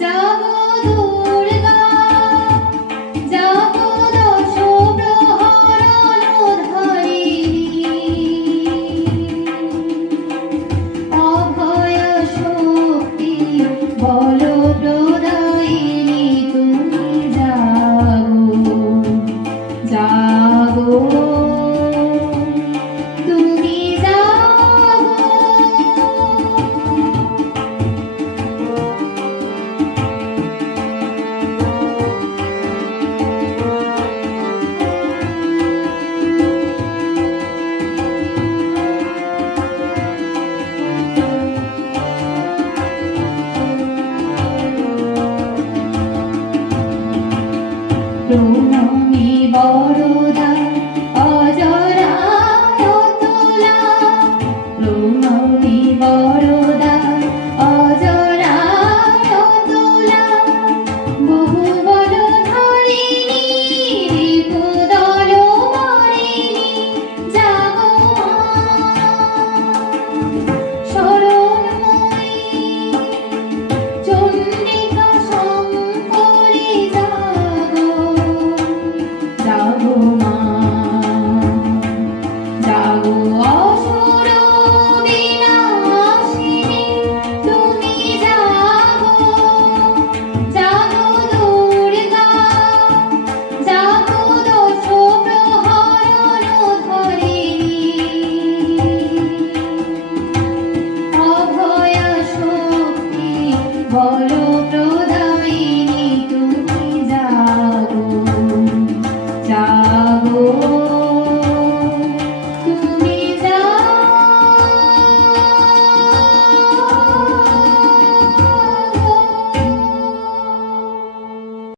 জাগো। Hola. প্রণমী Barada বলো প্রদা